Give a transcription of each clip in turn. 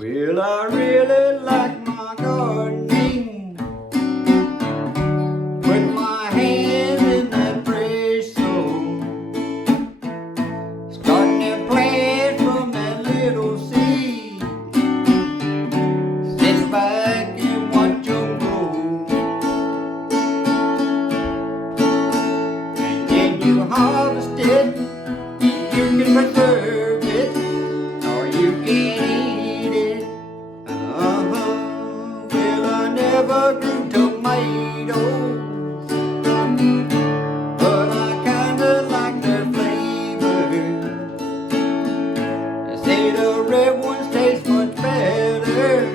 Well, I really like my gardening. Put my hand in that fresh soil, starting to plant from that little seed. Sit back and watch them grow, and then you harvest it. You can preserve it, or you can eat it. Well, I never grew tomatoes, but I kinda like their flavor. They say the red ones taste much better,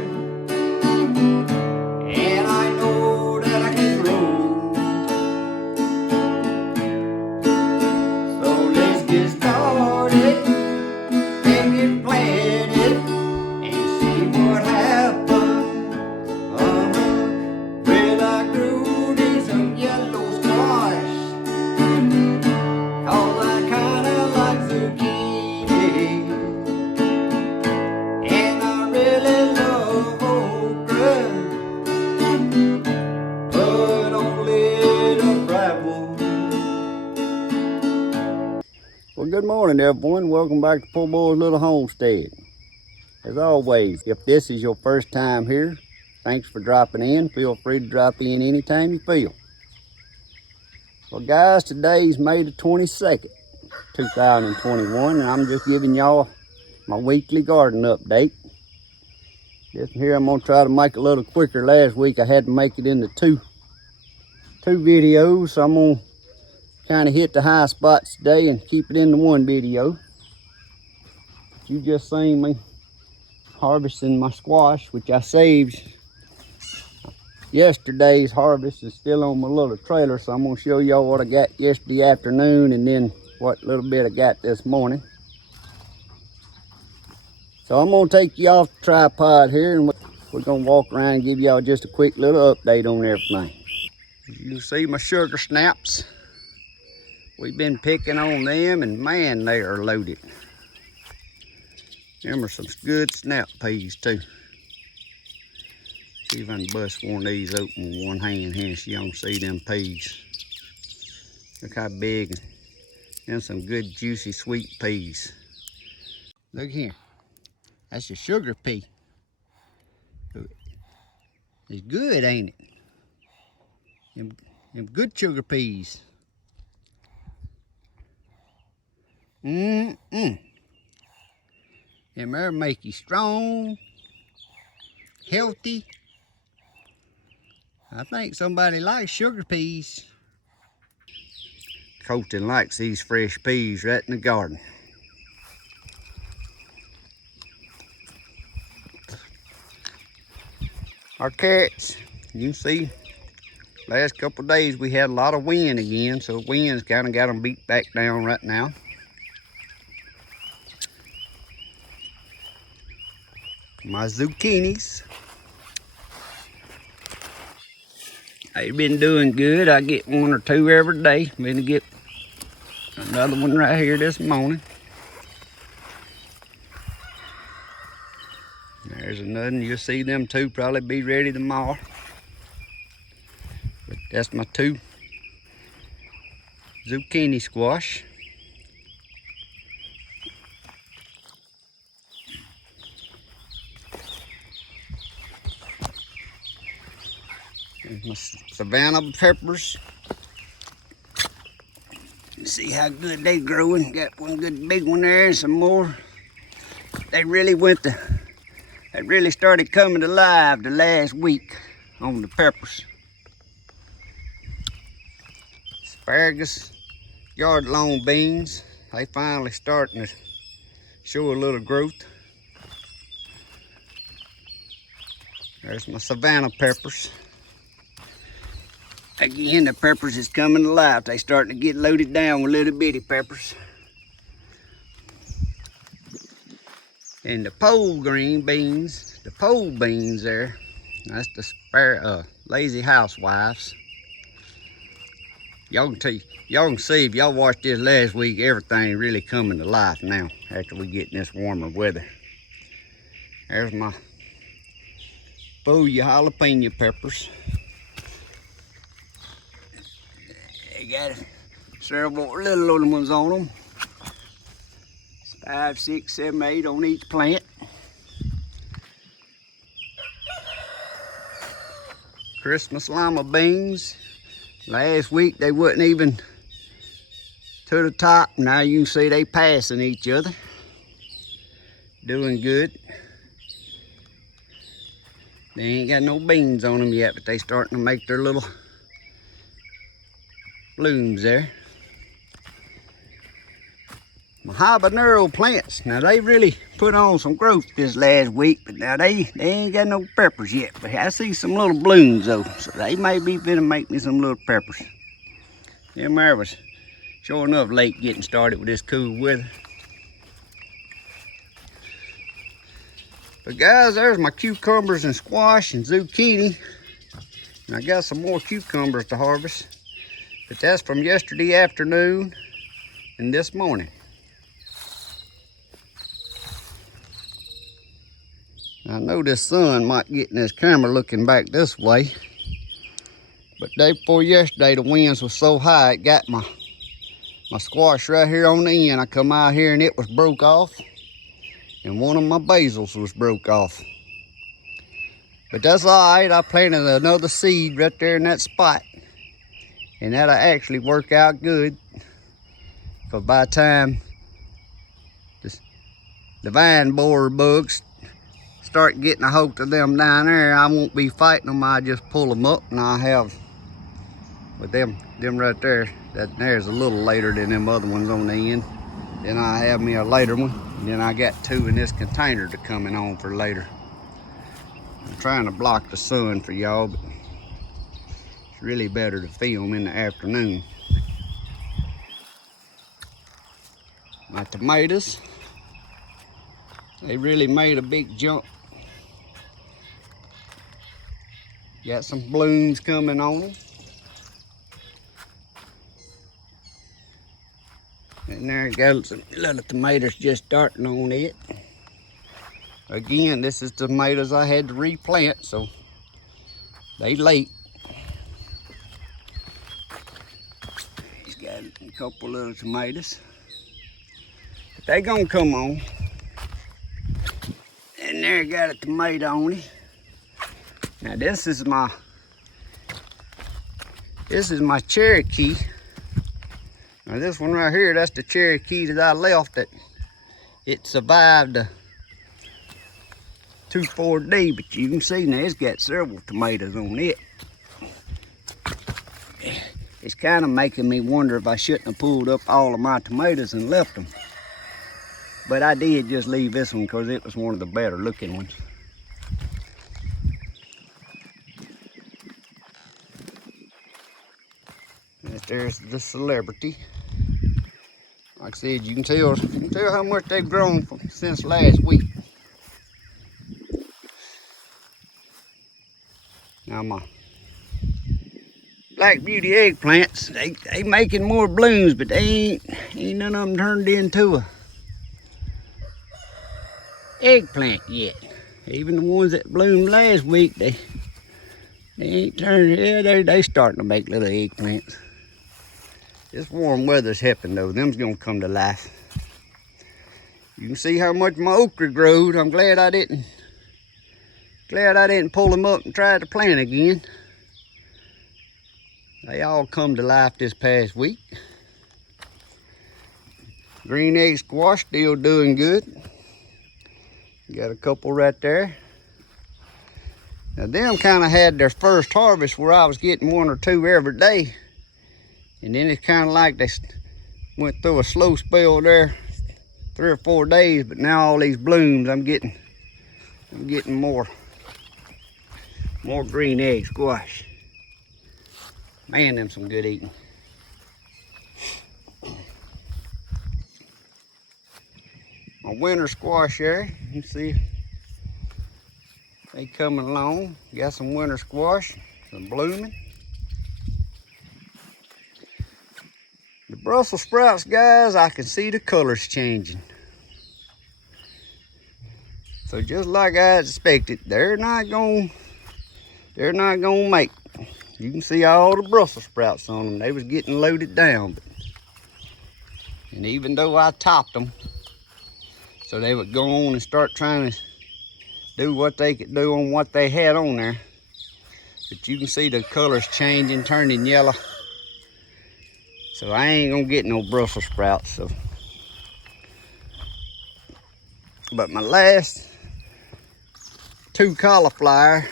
and I know that I can grow. So let's get started and get planted and see what happens. Well, I grew me some yellow squash, 'cause I kinda like zucchini, and I really love okra, but only the fried one. Well, good morning, everyone. Welcome back to Poor Boy's Little Homestead. As always, if this is your first time here, thanks for dropping in. Feel free to drop in anytime you feel. Well, guys, today's May the 22nd, 2021, and I'm just giving y'all my weekly garden update. This here I'm gonna try to make it a little quicker. Last week I had to make it into two videos, so I'm gonna kind of hit the high spots today and keep it into one video. You just seen me harvesting my squash, which I saved yesterday's harvest. Is still on my little trailer, so I'm gonna show y'all what I got yesterday afternoon and then what little bit I got this morning. So I'm gonna take you off the tripod here and we're gonna walk around and give y'all just a quick little update on everything. You see my sugar snaps. We've been picking on them, and man, they are loaded. Them are some good snap peas too. See if I can bust one of these open with one hand here so you don't see them peas. Look how big, and some good juicy sweet peas. Look here, that's a sugar pea. It's good, ain't it? Them good sugar peas. Them there make you strong, healthy. I think somebody likes sugar peas. Colton likes these fresh peas right in the garden. Our carrots, you can see, last couple of days we had a lot of wind again, so the wind's kind of got them beat back down right now. My zucchinis, they've been doing good. I get one or two every day. I'm gonna get another one right here this morning. There's another, you'll see them two probably be ready tomorrow. But that's my two zucchini squash. There's my Savannah peppers. See how good they growing. Got one good big one there and some more. They really started coming alive the last week on the peppers. Asparagus, yard long beans. They finally starting to show a little growth. There's my Savannah peppers. Again, the peppers is coming alive. They starting to get loaded down with little bitty peppers. And the pole green beans, the pole beans there, that's the lazy housewives. Y'all can see if y'all watched this last week, everything really coming to life now after we get in this warmer weather. There's my Booyah jalapeno peppers. They got several little ones on them. 5, 6, 7, 8 on each plant. Christmas lima beans. Last week they wasn't even to the top. Now you can see they passing each other. Doing good. They ain't got no beans on them yet, but they starting to make their little blooms there. My habanero plants, now they really put on some growth this last week, but now they ain't got no peppers yet. But I see some little blooms though, so they may be finna make me some little peppers. Them there was sure enough late getting started with this cool weather. But guys, there's my cucumbers and squash and zucchini. And I got some more cucumbers to harvest, but that's from yesterday afternoon and this morning. I know this sun might get in this camera looking back this way, but day before yesterday the winds was so high it got my squash right here on the end. I come out here and it was broke off, and one of my basils was broke off. But that's all right. I planted another seed right there in that spot, and that'll actually work out good. For by the time the vine borer bugs start getting a hold of them down there, I won't be fighting them. I just pull them up, and I have with them right there. That there's a little later than them other ones on the end. Then I have me a later one, and then I got 2 in this container to coming on for later. I'm trying to block the sun for y'all, but it's really better to film in the afternoon. My tomatoes, they really made a big jump. Got some blooms coming on them. And there got some little tomatoes just starting on it. Again, this is tomatoes I had to replant, so they late. He's got a couple little tomatoes. But they gonna come on. And there got a tomato on it. Now this is my Cherokee. Now this one right here, that's the Cherokee that I left that it survived the 2,4-D, but you can see now it's got several tomatoes on it. It's kind of making me wonder if I shouldn't have pulled up all of my tomatoes and left them. But I did just leave this one because it was one of the better looking ones. There's the celebrity. Like I said, you can tell how much they've grown since last week. Now my Black Beauty eggplants, they making more blooms, but they ain't none of them turned into a eggplant yet. Even the ones that bloomed last week, they ain't turned. Yeah, they starting to make little eggplants. This warm weather's helping though. Them's gonna come to life. You can see how much my okra growed. I'm glad I didn't pull them up and try to plant again. They all come to life this past week. Green egg squash still doing good. Got a couple right there. Now them kind of had their first harvest where I was getting 1 or 2 every day. And then it's kind of like they went through a slow spell there, 3 or 4 days, but now all these blooms, I'm getting more green egg squash. Man, them some good eating. My winter squash there, you see they coming along. Got some winter squash, some blooming. The Brussels sprouts, guys, I can see the colors changing. So just like I expected, they're not gonna make. You can see all the Brussels sprouts on them. They was getting loaded down. And even though I topped them, so they would go on and start trying to do what they could do on what they had on there. But you can see the colors changing, turning yellow. So I ain't gonna get no Brussels sprouts. So, but my last 2 cauliflower,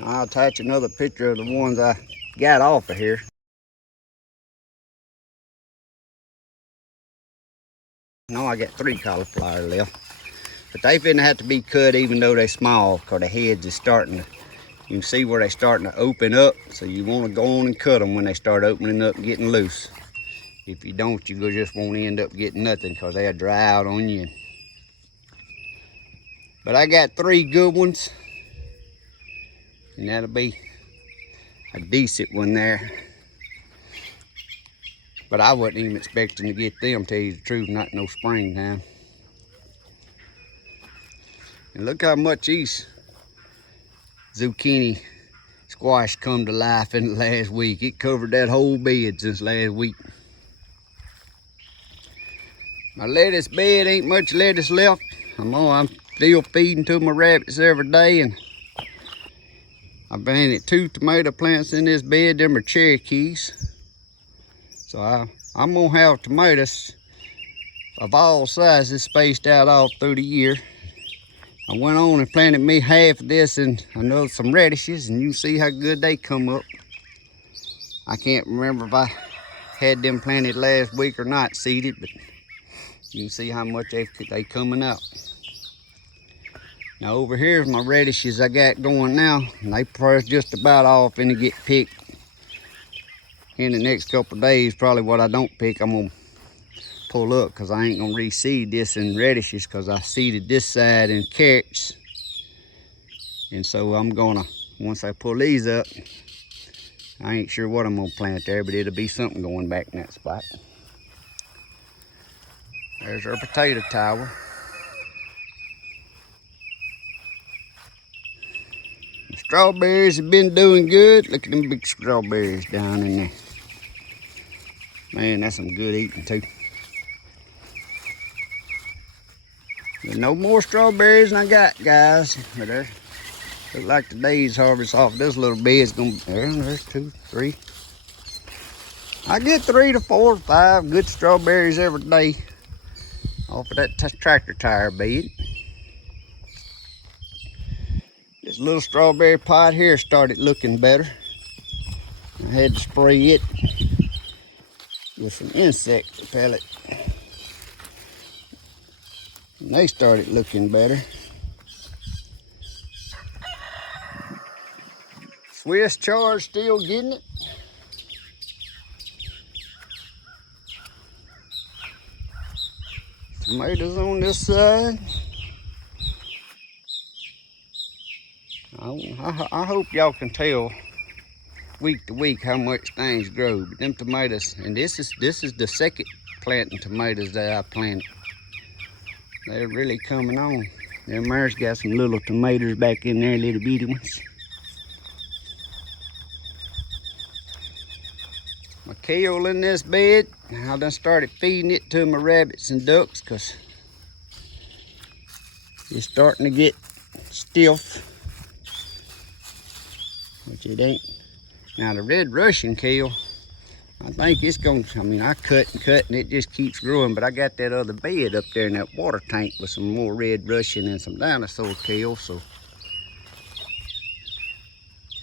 I'll attach another picture of the ones I got off of here. No, I got 3 cauliflower left. But they finna have to be cut even though they're small, because the heads is starting to, you can see where they're starting to open up. So you want to go on and cut them when they start opening up and getting loose. If you don't, you just won't end up getting nothing, because they'll dry out on you. But I got 3 good ones. And that'll be a decent one there. But I wasn't even expecting to get them, tell you the truth, not no springtime. And look how much these zucchini squash come to life in the last week. It covered that whole bed since last week. My lettuce bed, ain't much lettuce left. I'm still feeding to my rabbits every day, and I've planted 2 tomato plants in this bed. Them are Cherokees. So I'm gonna have tomatoes of all sizes spaced out all through the year. I went on and planted me half of this and another some radishes, and you see how good they come up. I can't remember if I had them planted last week or not seeded, but you can see how much they coming out. Now over here is my radishes I got going now, and they probably just about all finna get picked in the next couple of days. Probably what I don't pick, I'm gonna pull up, because I ain't gonna reseed this in radishes, because I seeded this side in carrots. And so I'm gonna, once I pull these up, I ain't sure what I'm gonna plant there, but it'll be something going back in that spot. There's our potato tower. The strawberries have been doing good. Look at them big strawberries down in there. Man, that's some good eating too. There's no more strawberries than I got, guys. But there, look like today's harvest off this little bed's gonna be there. There's 2, 3. I get 3 to 4 to 5 good strawberries every day off of that tractor tire bed. This little strawberry pot here started looking better. I had to spray it with some insect repellent. And they started looking better. Swiss chard still getting it. Tomatoes on this side. I hope y'all can tell week to week how much things grow. But them tomatoes, and this is the second planting tomatoes that I planted. They're really coming on. Them there's got some little tomatoes back in there, little bitty ones. My kale in this bed, I done started feeding it to my rabbits and ducks, because it's starting to get stiff, which it ain't. Now the red Russian kale, I think it's gonna, I mean, I cut and it just keeps growing, but I got that other bed up there in that water tank with some more red Russian and some dinosaur kale. So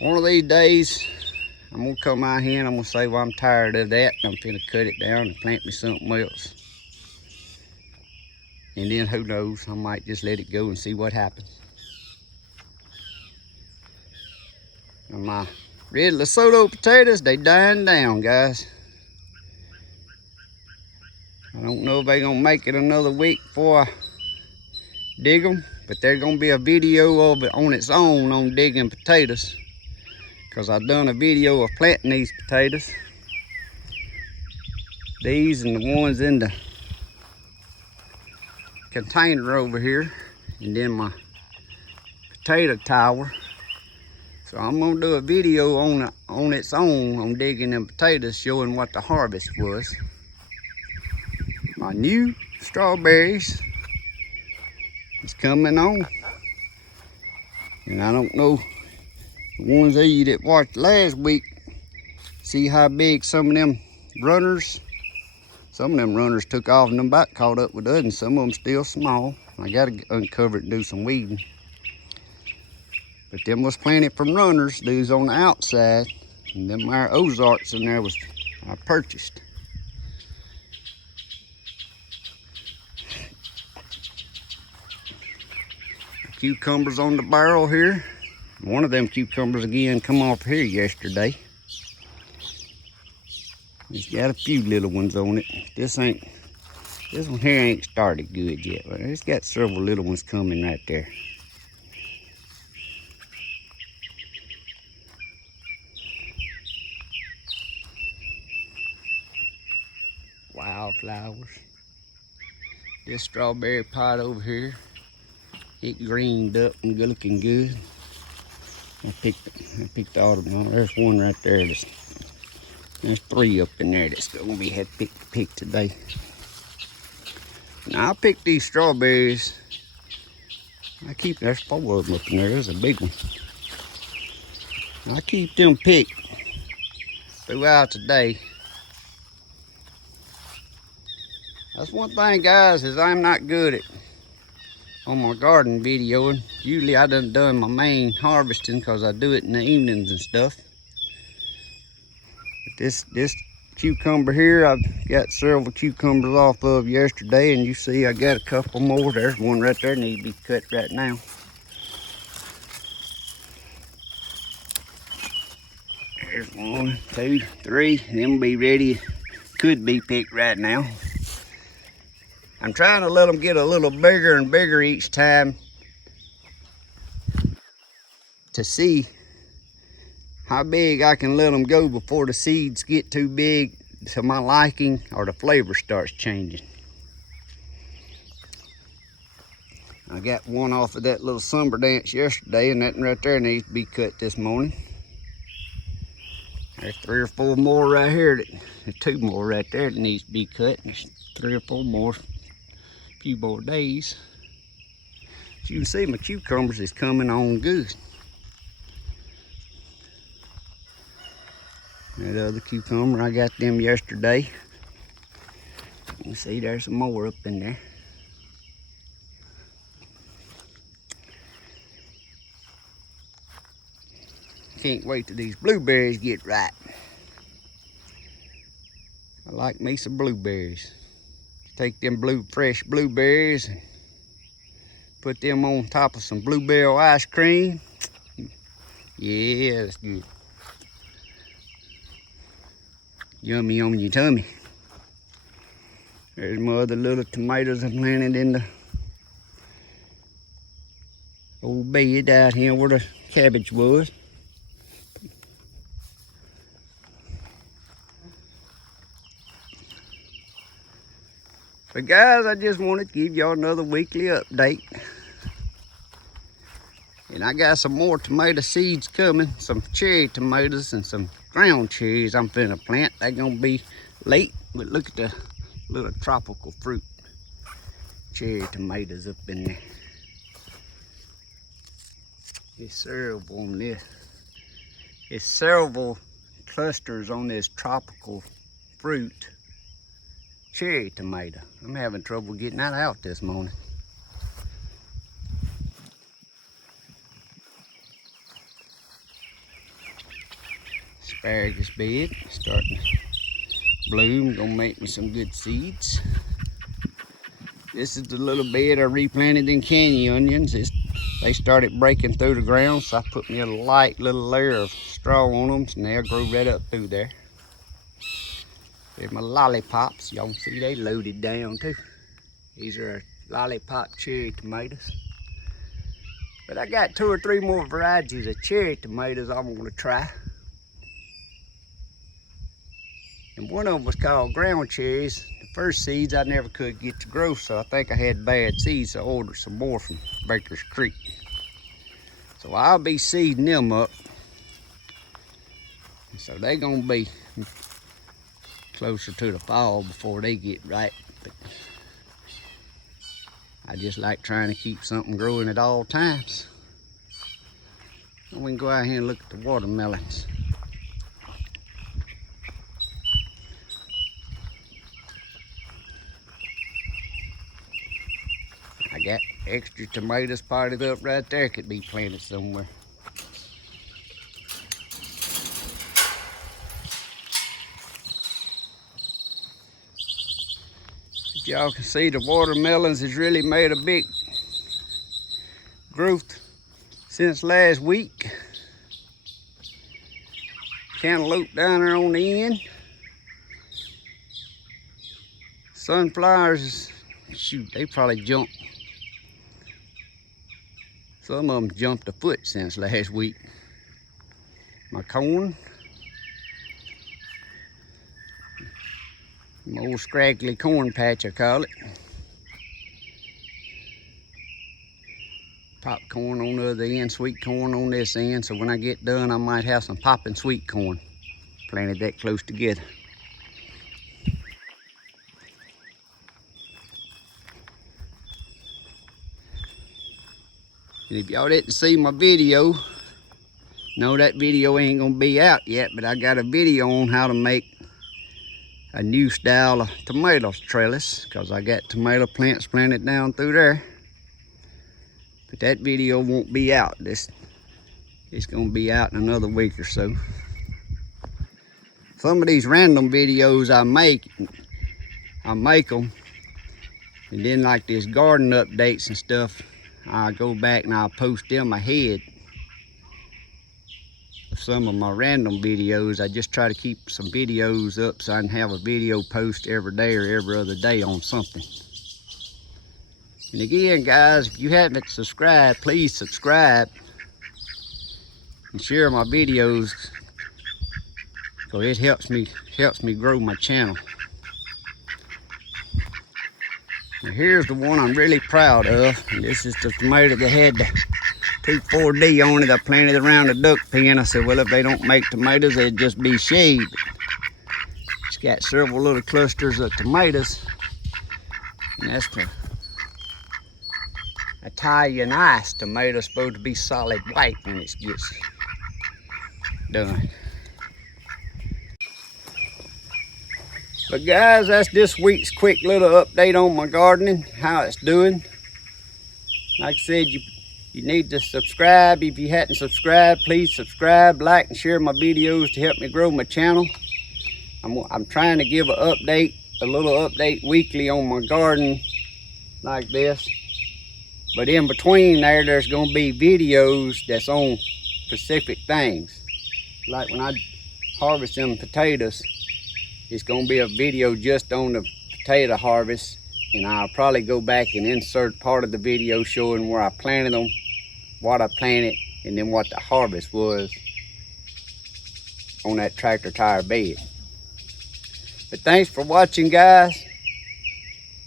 one of these days, I'm gonna come out here and I'm gonna say, well, I'm tired of that, and I'm gonna cut it down and plant me something else. And then who knows, I might just let it go and see what happens. And my red Lesotho potatoes, they dying down, guys. I don't know if they're gonna make it another week before I dig them, but there's gonna be a video of it on its own on digging potatoes, because I've done a video of planting these potatoes. These and the ones in the container over here. and then my potato tower. So I'm gonna do a video on its own on digging them potatoes, showing what the harvest was. My new strawberries is coming on, and I don't know, the ones of you that watched last week, see how big some of them runners, some of them runners took off and them about caught up with us, and some of them still small. I gotta uncover it and do some weeding. But them was planted from runners, these on the outside, and them our Ozarks in there was I purchased. Cucumbers on the barrel here. One of them cucumbers again come off here yesterday. It's got a few little ones on it. This one here ain't started good yet, but it's got several little ones coming right there. Wildflowers. This strawberry pot over here, it greened up and good looking good. I picked all of them. There's one right there. There's 3 up in there that's gonna be had to pick today. Now I picked these strawberries. There's 4 of them up in there. There's a big one. I keep them picked throughout the day. That's one thing, guys, is I'm not good at on my garden videoing. Usually I done my main harvesting because I do it in the evenings and stuff. But this cucumber here, I've got several cucumbers off of yesterday, and you see I got a couple more. There's one right there needs to be cut right now. There's 1, 2, 3. Them will be ready, could be picked right now. I'm trying to let them get a little bigger and bigger each time to see how big I can let them go before the seeds get too big to my liking or the flavor starts changing. I got one off of that little summer dance yesterday, and that right there needs to be cut this morning. There's 3 or 4 more right here. There's 2 more right there that needs to be cut. There's 3 or 4 more. Few more days. As you can see, my cucumbers is coming on good. That other cucumber, I got them yesterday. You can see there's some more up in there. Can't wait till these blueberries get ripe. I like me some blueberries. Take them fresh blueberries and put them on top of some blueberry ice cream. Yeah, that's good. Yummy on your tummy. There's my other little tomatoes I planted in the old bed out here where the cabbage was. But guys, I just wanted to give y'all another weekly update. And I got some more tomato seeds coming, some cherry tomatoes and some ground cherries I'm finna plant. They're gonna be late, but look at the little tropical fruit cherry tomatoes up in there. There's several on this. There's several clusters on this tropical fruit cherry tomato. I'm having trouble getting that out this morning. Asparagus bed starting to bloom, gonna make me some good seeds. This is the little bed I replanted in candy onions. They started breaking through the ground, so I put me a light little layer of straw on them, and they'll grow right up through there. There's my lollipops. Y'all can see they loaded down too. These are lollipop cherry tomatoes. But I got 2 or 3 more varieties of cherry tomatoes I'm gonna try. And one of them was called ground cherries. The first seeds I never could get to grow, so I think I had bad seeds, so I ordered some more from Baker's Creek. So I'll be seeding them up. So they're gonna be closer to the fall before they get ripe. But I just like trying to keep something growing at all times. And we can go out here and look at the watermelons. I got extra tomatoes potted up right there, could be planted somewhere. If y'all can see, the watermelons has really made a big growth since last week. Cantaloupe down there on the end. Sunflowers, shoot, they probably jumped. Some of them jumped a foot since last week. My corn, my old scraggly corn patch I call it. Popcorn on the other end, sweet corn on this end, so when I get done I might have some popping sweet corn planted that close together. And if y'all didn't see my video, no, that video ain't gonna be out yet, but I got a video on how to make a new style of tomato trellis, because I got tomato plants planted down through there. But that video won't be out. It's gonna be out in another week or so. Some of these random videos I make them, and then like these garden updates and stuff, I go back and I'll post them ahead of some of my random videos. I just try to keep some videos up so I can have a video post every day or every other day on something. And again, guys, if you haven't subscribed, please subscribe and share my videos, because it helps me grow my channel. Now here's the one I'm really proud of. And this is the tomato that had the 2,4-D on it. I planted around the duck pen. I said, well, if they don't make tomatoes, they'd just be shade. It's got several little clusters of tomatoes. And that's the Italian ice tomato. Supposed to be solid white when it gets done. But guys, that's this week's quick little update on my gardening, how it's doing. Like I said, you need to subscribe. If you hadn't subscribed, please subscribe, like, and share my videos to help me grow my channel. I'm trying to give a little update weekly on my garden like this. But in between there's gonna be videos that's on specific things. Like when I harvest them potatoes, it's gonna be a video just on the potato harvest, and I'll probably go back and insert part of the video showing where I planted them, what I planted, and then what the harvest was on that tractor tire bed. But thanks for watching, guys.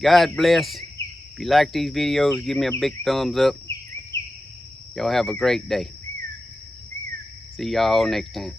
God bless. If you like these videos, give me a big thumbs up. Y'all have a great day. See y'all next time.